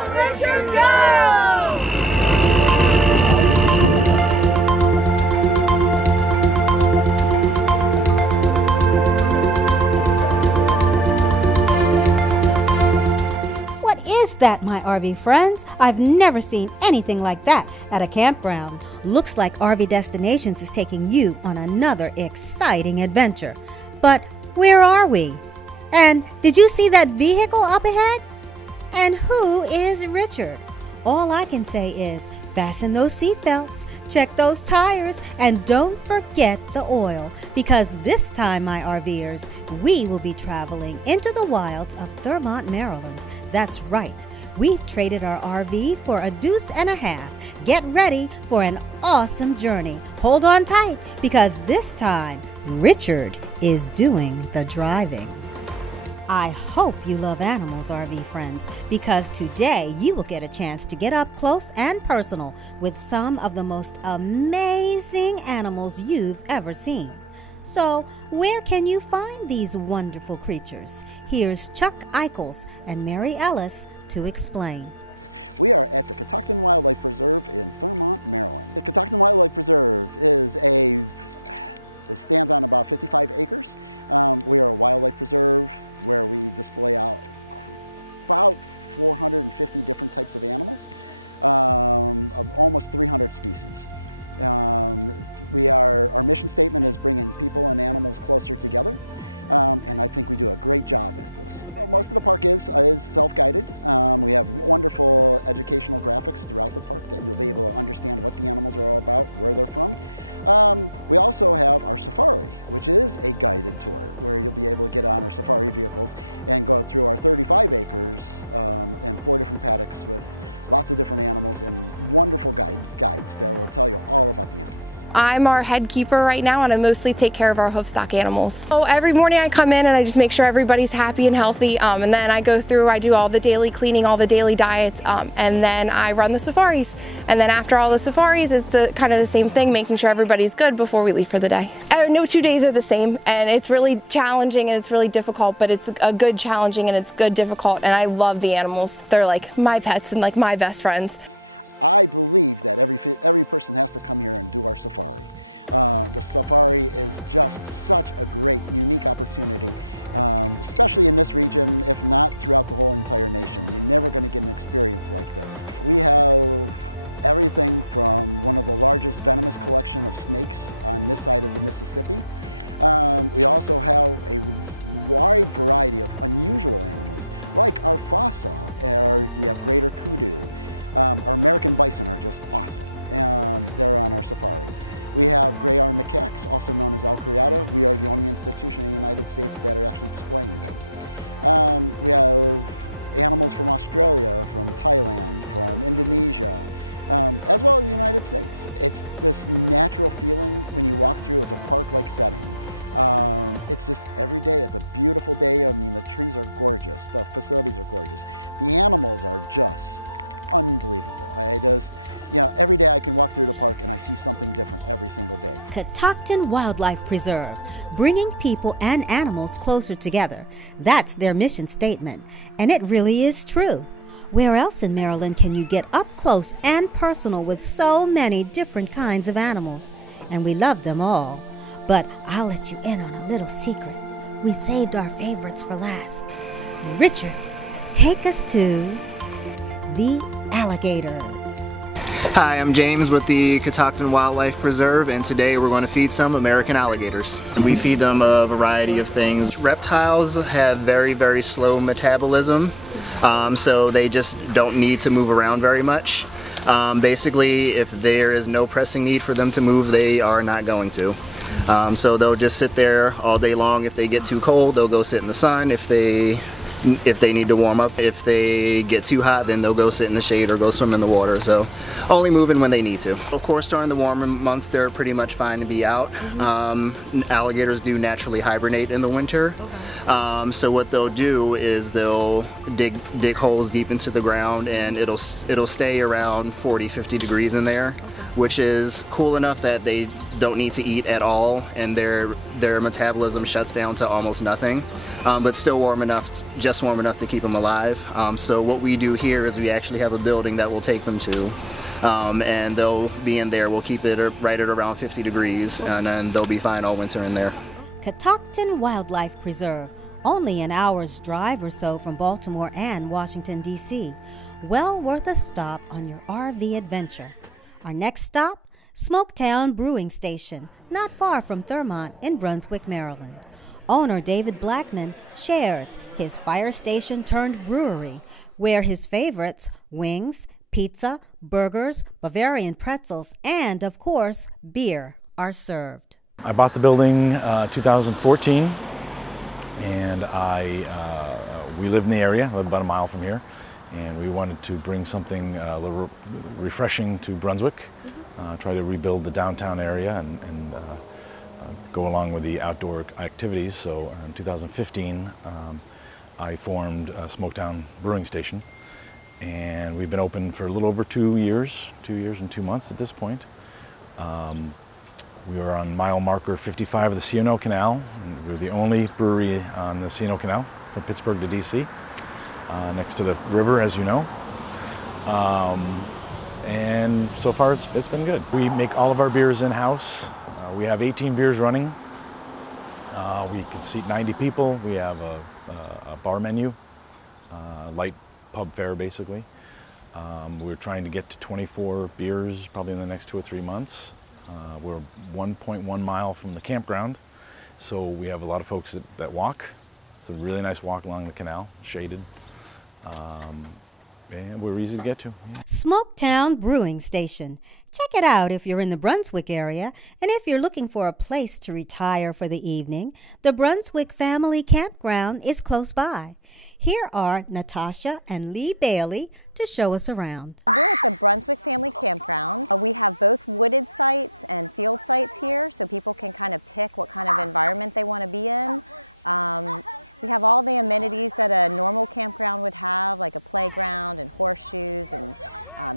Go, Richard, go! What is that, my RV friends? I've never seen anything like that at a campground. Looks like RV Destinations is taking you on another exciting adventure. But where are we? And did you see that vehicle up ahead? And who is Richard? All I can say is fasten those seatbelts, check those tires, and don't forget the oil, because this time, my RVers, we will be traveling into the wilds of Thurmont, Maryland. That's right. We've traded our RV for a deuce and a half. Get ready for an awesome journey. Hold on tight, because this time, Richard is doing the driving. I hope you love animals, RV friends, because today you will get a chance to get up close and personal with some of the most amazing animals you've ever seen. So, where can you find these wonderful creatures? Here's Chuck Eichels and Mary Ellis to explain. We are at the Catoctin Wildlife Preserve in Thurmont, Maryland. The Catoctin Wildlife Preserve it stands on about 55 acres. We are a wildlife preserve where we display out about 450 different types of animals, of almost 300 species. Our mission statement is bringing people and animals closer together, and I think we do a great job at this. Well, most of the park is self-guided. We have wonderful educational graphics throughout the park that you'll be able to understand what the animals are all about, where they're from. We also have our safari, which is a guided tour where you'll be able to get on our safari vehicles and go through our 35 acres and 4 different paddocks with lots of different animals and wonderful guides that will tell you all about the animals. I'm our head keeper right now, and I mostly take care of our hoofstock animals. So every morning I come in and I just make sure everybody's happy and healthy, and then I go through, I do all the daily cleaning, all the daily diets, and then I run the safaris. And then after all the safaris, it's kind of the same thing, making sure everybody's good before we leave for the day. No 2 days are the same, and it's really challenging and it's really difficult, but it's a good challenging and it's good difficult, and I love the animals. They're like my pets and like my best friends. I believe that every person has to come here and do our safari. The safari is just such a great, unique opportunity, especially in this region, if not throughout the whole entire nation. You're never going to get an experience like this. We have everything from one of the largest venomous collection of snakes on this side of the Mississippi. We also have a wide variety of unusual animals, like our fossa, or we have greater kudu. Our American bison are just awesome. They're on our safari. We have gray armed macaques, also known as elk criada. We are the only institution in the United States that are actually displaying them. We have animals from Australia, from Thailand, from Indonesia, as well as the United States. It's this natural feeling when you walk through. It's a park-like setting. It's just every day, it's a beautiful day. I mean, the trees are gorgeous, the facilities are gorgeous. The animals are just unbelievable. Every day I can walk through the park and I see something different every single day. Catoctin Wildlife Preserve, bringing people and animals closer together. That's their mission statement, and it really is true. Where else in Maryland can you get up close and personal with so many different kinds of animals? And we love them all. But I'll let you in on a little secret. We saved our favorites for last. Richard, take us to the alligators. Hi, I'm James with the Catoctin Wildlife Preserve, and today we're going to feed some American alligators. We feed them a variety of things. Reptiles have very, very slow metabolism, so they just don't need to move around very much. Basically, if there is no pressing need for them to move, they are not going to. So they'll just sit there all day long. If they get too cold, they'll go sit in the sun. If they need to warm up. If they get too hot, then they'll go sit in the shade or go swim in the water. So only moving when they need to. Of course, during the warmer months, they're pretty much fine to be out. Alligators do naturally hibernate in the winter. Okay. So what they'll do is they'll dig holes deep into the ground, and it'll stay around 40-50 degrees in there, okay, which is cool enough that they don't need to eat at all, and their metabolism shuts down to almost nothing, but still warm enough, just warm enough to keep them alive. So what we do here is we actually have a building that we'll take them to, and they'll be in there. We'll keep it right at around 50 degrees, and then they'll be fine all winter in there. Catoctin Wildlife Preserve, only an hour's drive or so from Baltimore and Washington, D.C. Well worth a stop on your RV adventure. Our next stop, Smoketown Brewing Station, not far from Thurmont in Brunswick, Maryland. Owner David Blackman shares his fire station turned brewery, where his favorites, wings, pizza, burgers, Bavarian pretzels, and, of course, beer, are served. I bought the building 2014, and we live in the area, about a mile from here, and we wanted to bring something a little refreshing to Brunswick, try to rebuild the downtown area and go along with the outdoor activities. So in 2015, I formed Smoketown Brewing Station, and we've been open for a little over 2 years and 2 months at this point. We are on mile marker 55 of the C&O Canal, and we're the only brewery on the C&O Canal from Pittsburgh to DC, next to the river, as you know. And so far it's been good. We make all of our beers in-house. We have 18 beers running. We can seat 90 people. We have a bar menu, light pub fare basically. We're trying to get to 24 beers probably in the next 2 or 3 months. We're 1.1 mile from the campground, so we have a lot of folks that walk. It's a really nice walk along the canal, shaded, and we're easy to get to. Yeah. Smoketown Brewing Station. Check it out if you're in the Brunswick area, and if you're looking for a place to retire for the evening, the Brunswick Family Campground is close by. Here are Natasha and Lee Bailey to show us around. We're at the Brunswick Family Campground. We have both wooded sites and field sites here, so people can kind of pick what kind of environment they want to be in. We have all the amenities that a normal campground would have, like a playground and horseshoes and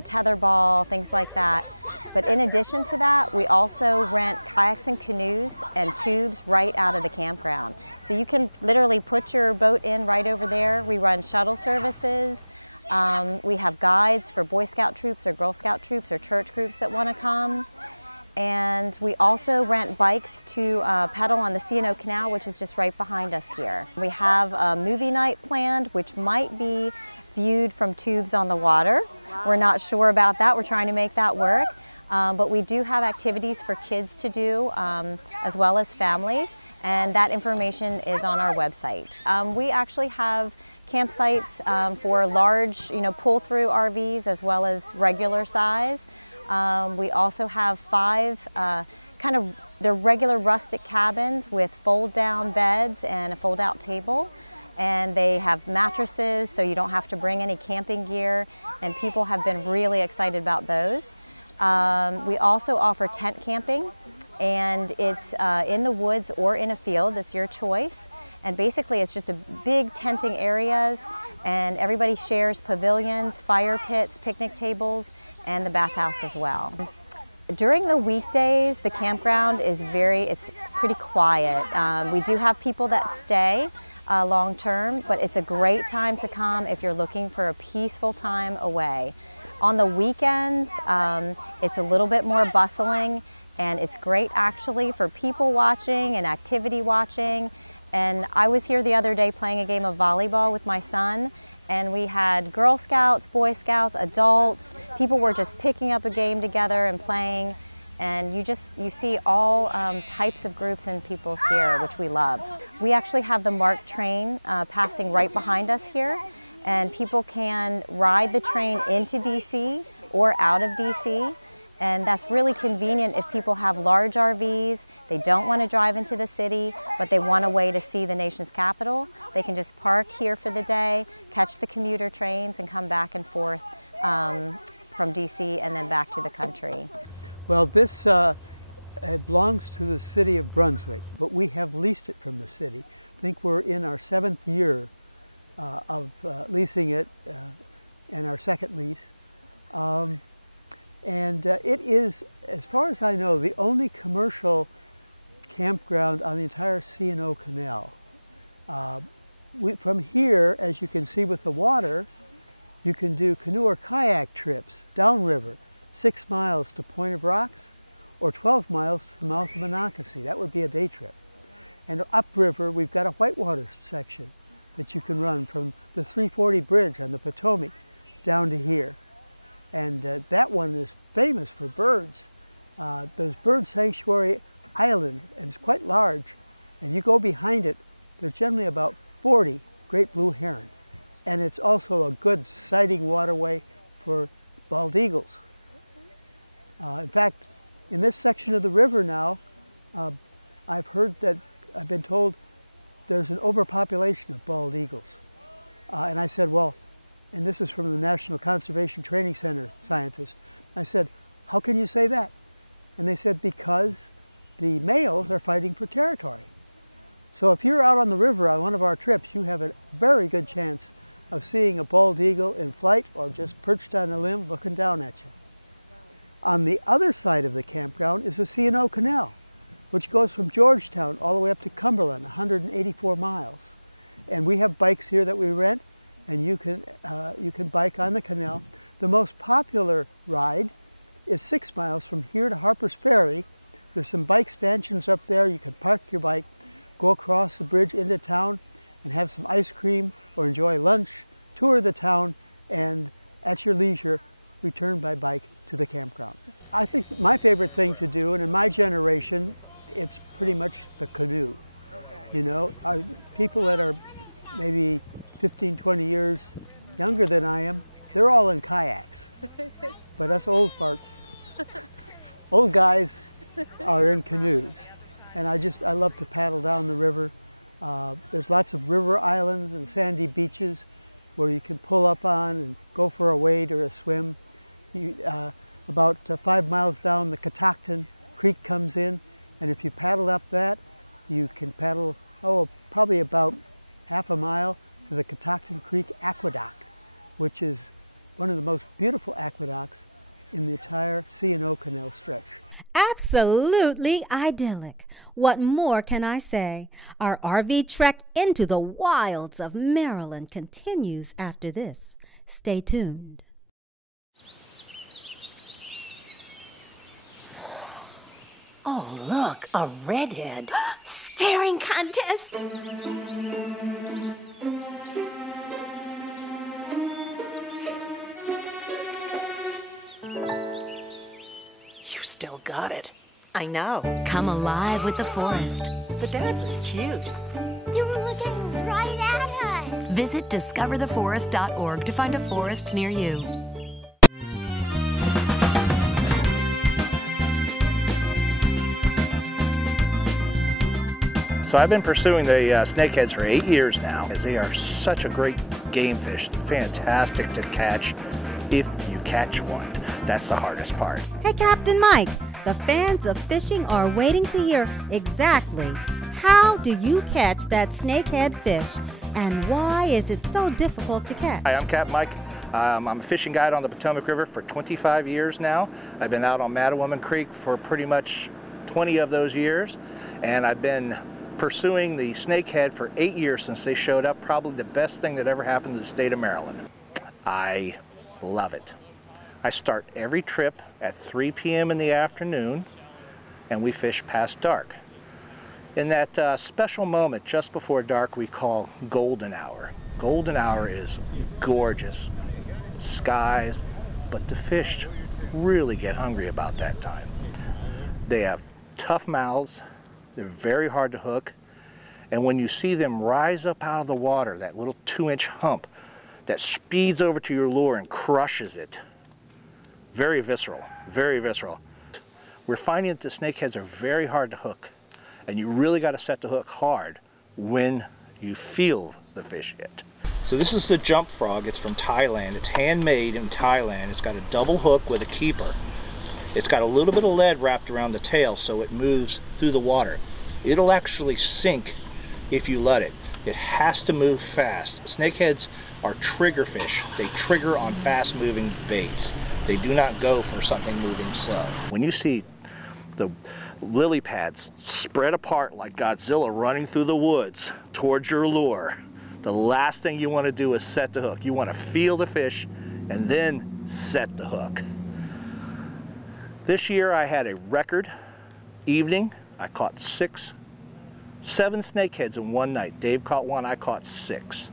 tetherball, things like that. But in addition to that, we also rent kayaks and canoes and tubes right out of the campground. So you can literally put your boat in right over there. We run shuttle services. We have guides for Boy Scout troops or Girl Scout troops or church groups that want to come. And we also rent bikes to pedal on the C&O Canal, which is just right behind us here. We have a movie night planned, which might be viewed from tubes on the water. We're not sure about that. We're trying to make that work. But we do have activities for kids to do as well as families, and that information is on our website. We actually have campsites for large, pull-through RVs as well as regular size. We also have 5 they're regular rustic cabins with fold-down beds and a fold-out table. And they have mattresses, so you don't have to bring any camping gear, and people have been really excited about those. We also offer tent camping, and it's in the woods or in a field. It's your choice. And basically it's just a big tenting areas, and everybody shares pavilions, fire pits, picnic tables, and the bathhouse as well. During the weekdays, the campground is it's pretty quiet. We do have people that stay long term, but it's a great time to come if you're looking for a peaceful time away. On the weekends, it's a little bit more bustling, and it's great actually for people watching and activity watching. And I was here the other day playing a game of volleyball with my son, and we had Girl Scouts, Boy Scouts, adults. People were just picking up a game together and playing. And you see all types of groups and peoples here, which we love. We actually have the MARC train passing right behind us here, and people can ride the train into DC or out of DC. And that's really convenient if people have large RVs, they don't want to drive into the city, but they want a way to see the nation's capital. They can just park here for the day, catch the commuter trains, and come back and forth from DC and then back to the country. Well, this it belongs to the city of Brunswick, but we have leased it from the city. I think we're in our 7th year of leasing it and our 2nd lease. And it is, as far as I know, the only commercial campground on the entire C&O Canal. From here, as you can see with the water, you can do canoe or kayak trips downriver, 6 miles to Point of Rocks, or 12 miles to the mouth of Monocacy. That would be a day trip. And upriver, we've got a whitewater section that you can run from the 340 bridge on the Potomac down to here. And that one is famous for birds. There's Bird Sanctuary Island, and it's quite large. And you go behind it, there's generally about 40 great blue heron. And it's also a good sighting waterway for bald eagles. In fact, in this section of the river now, I've been told there's an overpopulation of bald eagles. And I said, well, and this is from the National Conservation Training Center scientists, I said, how can you say that? And they said, because the males are fighting for territory. So if you're out on the river on one of our trips, you have a very good chance of seeing a bald eagle in flight or just perched on a limb looking down at you. On the other side of the campground is the C&O Canal, which goes from Georgetown all the way up to Cumberland, 184 miles. And we have bikes here that we rent, and you can bike on the canal. The most popular ride is 6 miles from here to Harper's Ferry. There's some bike stanchions up there. You can park your bike, go across the bridge into town, and have some ice cream or enjoy lunch, tour the town, and at your leisure, return by bike to the campground. I think my favorite thing to do, and in my generation, it's pretty much the canoe. Okay. You know, people that are maybe 15, 20 years younger than I am, they're all in kayaks. But us old farts, old guys, are in canoes. And I love to paddle down the river. There's lots of river islands and sandy beaches where you can pull up on and go for a wade or a swim. About 5 miles down, the Catoctin Creek comes in, and if you paddle up that, you can paddle, probably about half a mile to the Catoctin Creek Aqueduct, which is one of the most beautiful aqueducts in the entire C&O Canal stretch. Absolutely idyllic. What more can I say? Our RV trek into the wilds of Maryland continues after this. Stay tuned. Oh, look, a redhead. Staring contest. You still got it. I know. Come alive with the forest. The dad was cute. You were looking right at us. Visit discovertheforest.org to find a forest near you. So I've been pursuing the snakeheads for 8 years now, as they are such a great game fish. Fantastic to catch if you catch one. That's the hardest part. Hey, Captain Mike, the fans of fishing are waiting to hear exactly how do you catch that snakehead fish, and why is it so difficult to catch? Hi, I'm Captain Mike. I'm a fishing guide on the Potomac River for 25 years now. I've been out on Mattawoman Creek for pretty much 20 of those years, and I've been pursuing the snakehead for 8 years since they showed up. Probably the best thing that ever happened to the state of Maryland. I love it. I start every trip at 3 p.m. in the afternoon, and we fish past dark. In that special moment just before dark we call golden hour. Golden hour is gorgeous skies, but the fish really get hungry about that time. They have tough mouths, they're very hard to hook, and when you see them rise up out of the water, that little 2-inch hump that speeds over to your lure and crushes it, very visceral, very visceral. We're finding that the snakeheads are very hard to hook, and you really got to set the hook hard when you feel the fish hit. So this is the jump frog. It's from Thailand. It's handmade in Thailand. It's got a double hook with a keeper. It's got a little bit of lead wrapped around the tail so it moves through the water. It'll actually sink if you let it. It has to move fast. Snakeheads are trigger fish. They trigger on fast moving baits. They do not go for something moving slow. When you see the lily pads spread apart like Godzilla running through the woods towards your lure, the last thing you want to do is set the hook. You want to feel the fish and then set the hook. This year I had a record evening. I caught 7 snakeheads in one night. Dave caught one, I caught 6.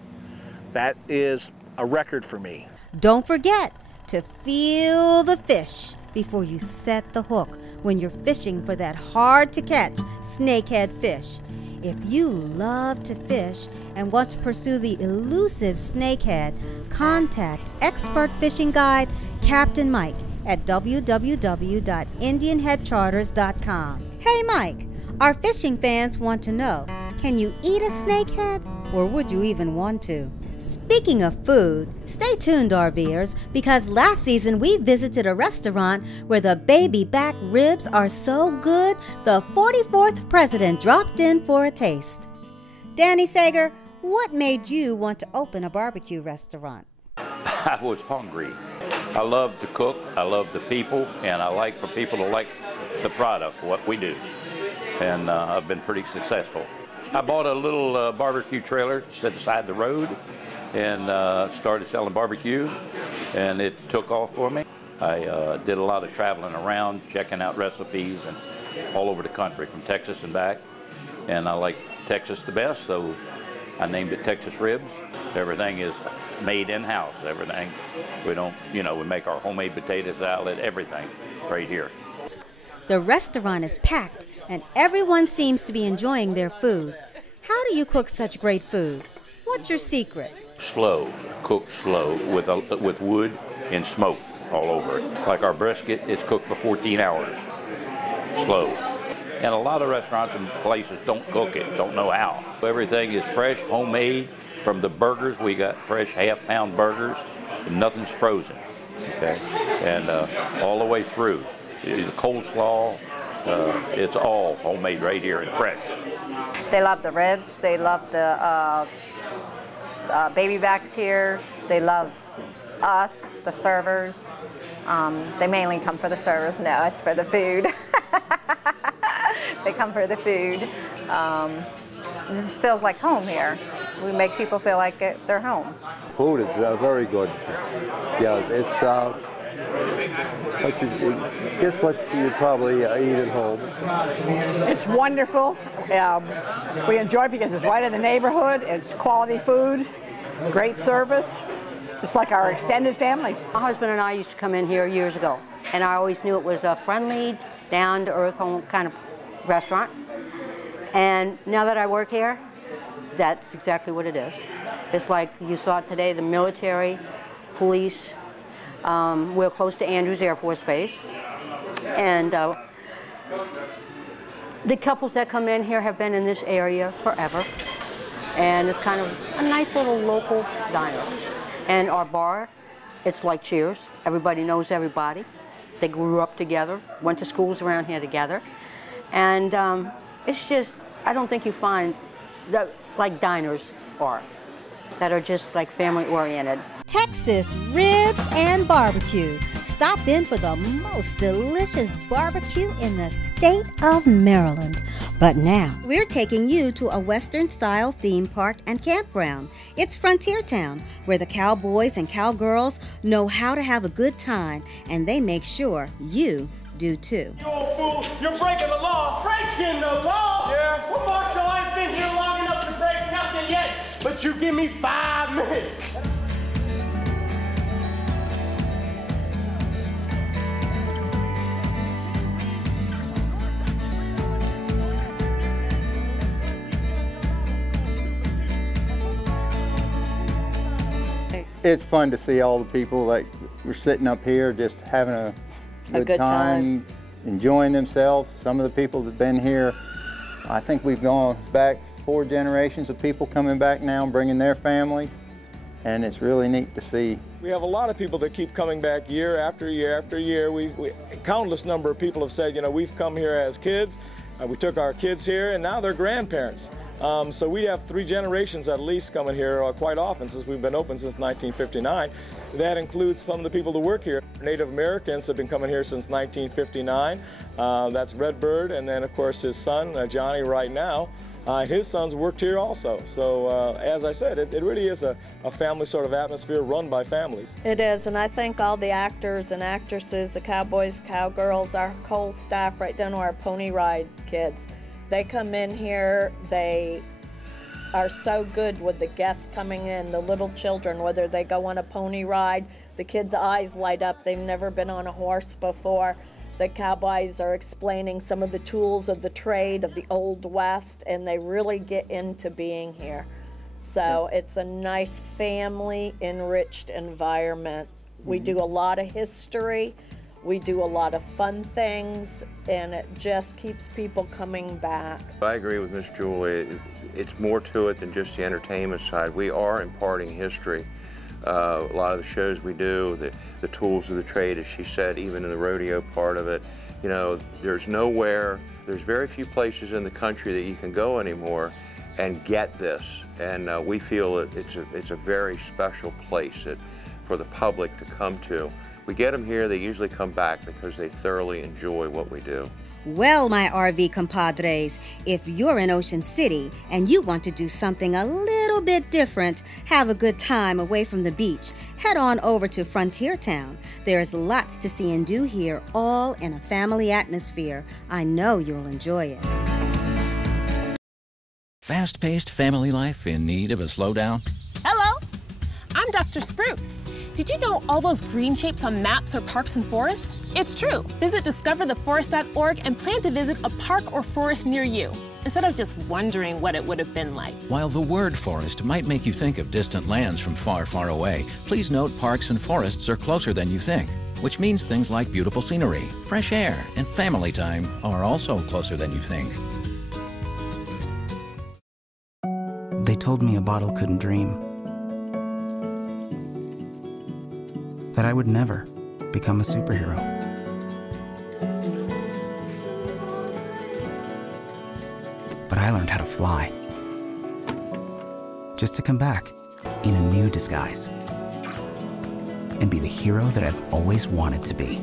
That is a record for me. Don't forget to feel the fish before you set the hook when you're fishing for that hard-to-catch snakehead fish. If you love to fish and want to pursue the elusive snakehead, contact expert fishing guide Captain Mike at www.indianheadcharters.com. Hey Mike, our fishing fans want to know, can you eat a snakehead, or would you even want to? Speaking of food, stay tuned, RVers, because last season we visited a restaurant where the baby back ribs are so good, the 44th president dropped in for a taste. Danny Sager, what made you want to open a barbecue restaurant? I was hungry. I love to cook, I love the people, and I like for people to like the product, what we do. And I've been pretty successful. I bought a little barbecue trailer set aside the road and started selling barbecue, and it took off for me. I did a lot of traveling around, checking out recipes and all over the country, from Texas and back. And I like Texas the best, so I named it Texas Ribs. Everything is made in-house, everything. We don't, we make our homemade potato salad, everything right here. The restaurant is packed and everyone seems to be enjoying their food. How do you cook such great food? What's your secret? Slow, cooked slow with wood and smoke all over it. Like our brisket, it's cooked for 14 hours, slow. And a lot of restaurants and places don't cook it, don't know how. Everything is fresh, homemade. From the burgers, we got fresh half-pound burgers, and nothing's frozen, okay? And all the way through. The coleslaw, it's all homemade right here and fresh. They love the ribs, they love the baby backs here, they love us, the servers. They mainly come for the servers, no, it's for the food. They come for the food. It just feels like home here. We make people feel like they're home. Food is very good. Yeah, it's just what you probably eat at home. It's wonderful. We enjoy it because it's right in the neighborhood. It's quality food, great service. It's like our extended family. My husband and I used to come in here years ago, and I always knew it was a friendly, down-to-earth home kind of restaurant. And now that I work here, that's exactly what it is. It's like you saw it today, the military, police. We're close to Andrews Air Force Base. And the couples that come in here have been in this area forever. And it's kind of a nice little local diner. And our bar, it's like Cheers. Everybody knows everybody. They grew up together, went to schools around here together. And it's just, I don't think you find that like diners are, that are just like family oriented. Texas Ribs and Barbecue. Stop in for the most delicious barbecue in the state of Maryland. But now, we're taking you to a Western-style theme park and campground. It's Frontier Town, where the cowboys and cowgirls know how to have a good time, and they make sure you do too. You old fool, you're breaking the law. Breaking the law? Yeah. Well, Marshall, I ain't been here long enough to break nothing yet, but you give me 5 minutes. It's fun to see all the people like we're sitting up here just having a good time, enjoying themselves. Some of the people that have been here, I think we've gone back 4 generations of people coming back now and bringing their families, and it's really neat to see. We have a lot of people that keep coming back year after year after year. Countless number of people have said, we've come here as kids, We took our kids here, and now they're grandparents. So we have 3 generations at least coming here quite often since we've been open since 1959. That includes some of the people that work here. Native Americans have been coming here since 1959. That's Redbird, and then of course his son, Johnny, right now. His sons worked here also. So as I said, it really is a family sort of atmosphere run by families. It is, and I thank all the actors and actresses, the cowboys, cowgirls, our whole staff right down to our pony ride kids. They come in here, they are so good with the guests coming in, the little children, whether they go on a pony ride, the kids' eyes light up, they've never been on a horse before. The cowboys are explaining some of the tools of the trade of the Old West, and they really get into being here. So it's a nice family enriched environment. We do a lot of history, we do a lot of fun things, and it just keeps people coming back. I agree with Miss Julie. It's more to it than just the entertainment side. We are imparting history. A lot of the shows we do, the tools of the trade, as she said, even in the rodeo part of it, you know, there's very few places in the country that you can go anymore and get this. And we feel that it's a very special place for the public to come to. We get them here, they usually come back because they thoroughly enjoy what we do. Well, my RV compadres, if you're in Ocean City and you want to do something a little bit different, have a good time away from the beach, head on over to Frontier Town. There's lots to see and do here, all in a family atmosphere. I know you'll enjoy it. Fast-paced family life in need of a slowdown? Hello, I'm Dr. Spruce. Did you know all those green shapes on maps are parks and forests? It's true. Visit discovertheforest.org and plan to visit a park or forest near you, instead of just wondering what it would have been like. While the word forest might make you think of distant lands from far, far away, please note parks and forests are closer than you think, which means things like beautiful scenery, fresh air, and family time are also closer than you think. They told me a bottle couldn't dream. That I would never become a superhero. But I learned how to fly. Just to come back in a new disguise and be the hero that I've always wanted to be.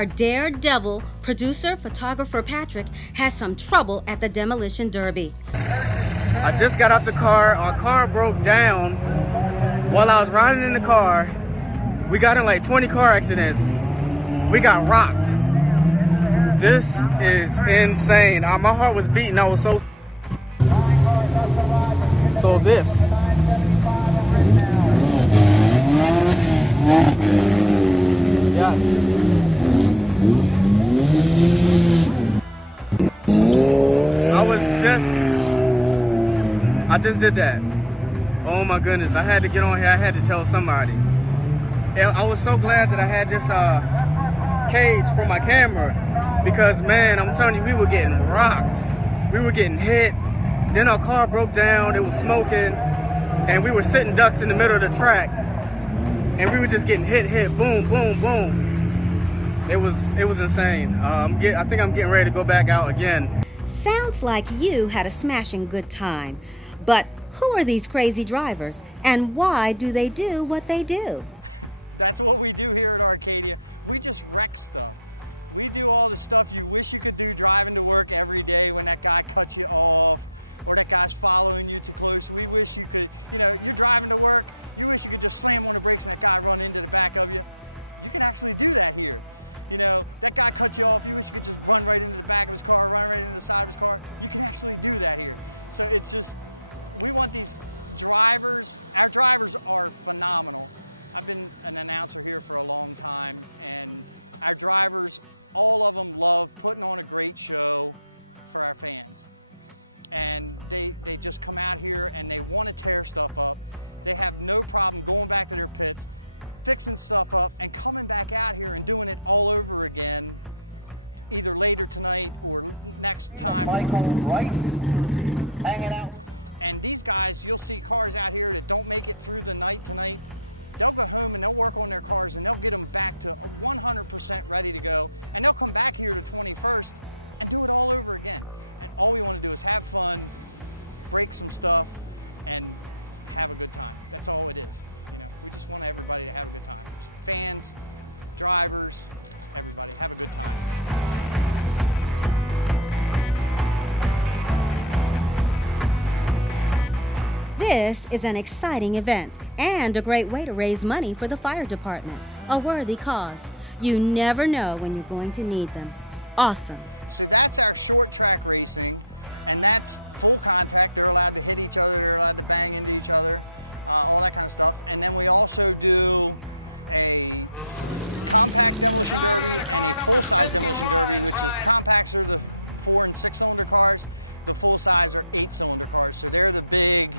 Our daredevil producer, photographer Patrick has some trouble at the Demolition Derby. I just got out the car. Our car broke down while I was riding in the car. We got in like 20 car accidents. We got rocked. This is insane. My heart was beating. I was so this. Yeah. I just did that. Oh my goodness, I had to get on here, I had to tell somebody. I was so glad that I had this cage for my camera because man, I'm telling you, we were getting rocked. We were getting hit. Then our car broke down, it was smoking, and we were sitting ducks in the middle of the track. And we were just getting hit, boom, boom, boom. It was insane. I think I'm getting ready to go back out again. Sounds like you had a smashing good time. But who are these crazy drivers, and why do they do what they do? That's what we do here at Arcadia. We just wreck stuff. We do all the stuff you wish you could do driving to work every day when that guy cuts you off or that guy's following you too close. We wish you could, you know, you're driving to work, you wish you could just slam on the brakes and that guy run into the back of you. You can actually do that here. You know, that guy cut you off, you wish you could just run right into the back of his car, run right into the side of his car. You can actually do that here. So it's just, we want these drivers, our drivers are phenomenal. I've been an announcer here for a long time, and our drivers, all of them love putting on a great show for our fans. And they just come out here and they want to tear stuff up. They have no problem going back to their pits, fixing stuff up and coming back out here and doing it all over again, either later tonight or next time. And these guys, you'll see cars out here that don't make it through the night tonight. they'll go home and they'll work on their cars and they'll get them back to 100% ready to go. And they'll come back here to 21st and do it all over again. And all we want to do is have fun, break some stuff, and have a good time. That's all it is. You know, we just want everybody to have a good time. Fans, drivers, everybody, have a good time. This is an exciting event and a great way to raise money for the fire department. A worthy cause. You never know when you're going to need them. Awesome. So that's our short track racing, and that's full contact. They're allowed to hit each other, they're allowed to bang into each other, all that kind of stuff. And then we also do a compact demolition derby and a full-size demolition derby, which is compacts are the 4- and 6-cylinder cars. The full-size are 8-cylinder cars. So they're the big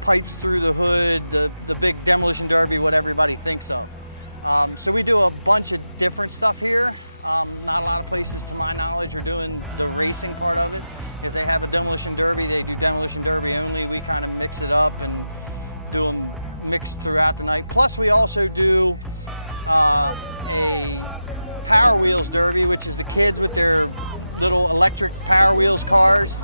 pipes through the hood, the big demolition derby, what everybody thinks of. So we do a bunch of different stuff here. Not a lot of places, to my knowledge, are doing the racing part of it. If they have a demolition derby, they do demolition derby only. We kind of mix it up and do them mixed throughout the night. Plus we also do a Power Wheels derby, which is the kids with their little electric Power Wheels cars.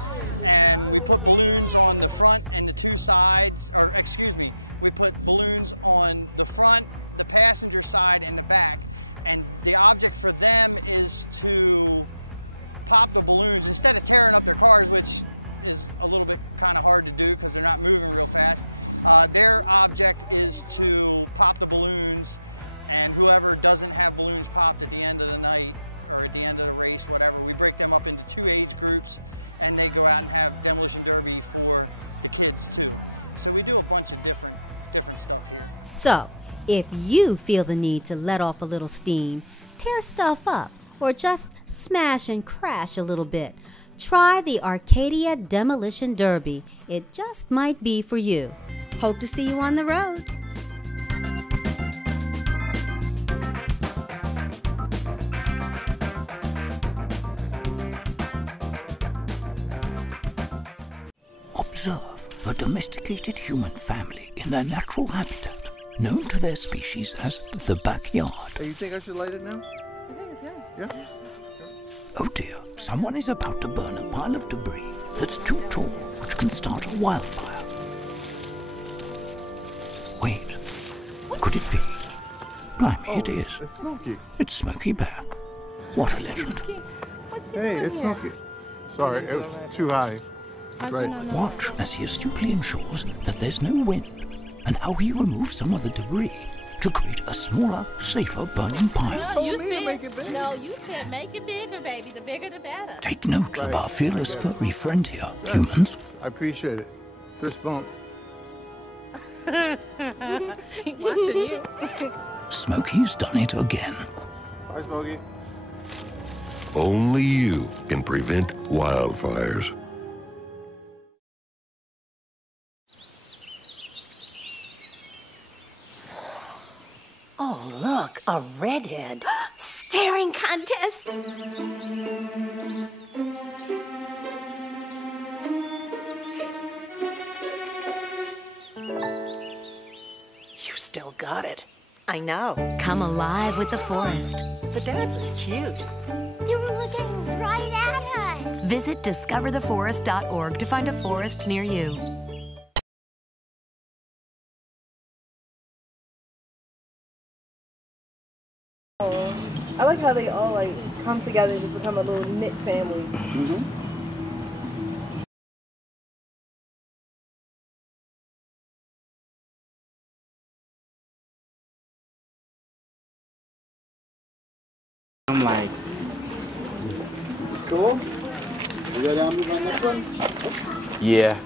And we put balloons on the front and the two sides, or excuse me, we put balloons on the front, the passenger side, and the back. And the object for them is to pop the balloons instead of tearing up their cars, which is a little bit kind of hard to do because they're not moving real fast. Their object is to pop the balloons, and whoever doesn't have balloons popped at the end of the night or at the end of the race, whatever, we break them up into 2 age groups, and they go out and have demolition derby for the kids too. So we do a bunch of different stuff here. So, if you feel the need to let off a little steam, tear stuff up, or just smash and crash a little bit, try the Arcadia Demolition Derby. It just might be for you. Hope to see you on the road. Observe a domesticated human family in their natural habitat, known to their species as the backyard. Hey, you think I should light it now? It is, yeah. Yeah? Oh dear, someone is about to burn a pile of debris that's too tall, which can start a wildfire. Wait, could it be? Blimey, it is. It's Smokey. It's Smokey Bear. What a legend. Hey, it's Smokey. Sorry, it was too high. Right. Watch as he astutely ensures that there's no wind, and how he removes some of the debris to create a smaller, safer burning pile. No, you said make it bigger, baby. The bigger the better. Take note of our fearless furry friend here, humans. I appreciate it. Fist bump. Watching you. Smokey's done it again. Bye, Smokey. Only you can prevent wildfires. Oh, look, a redhead. Staring contest. You still got it. I know. Come alive with the forest. The dad was cute. You were looking right at us. Visit discovertheforest.org to find a forest near you. I like how they all come together and just become a little knit family. I'm like, cool. You go down, move on next one. Yeah.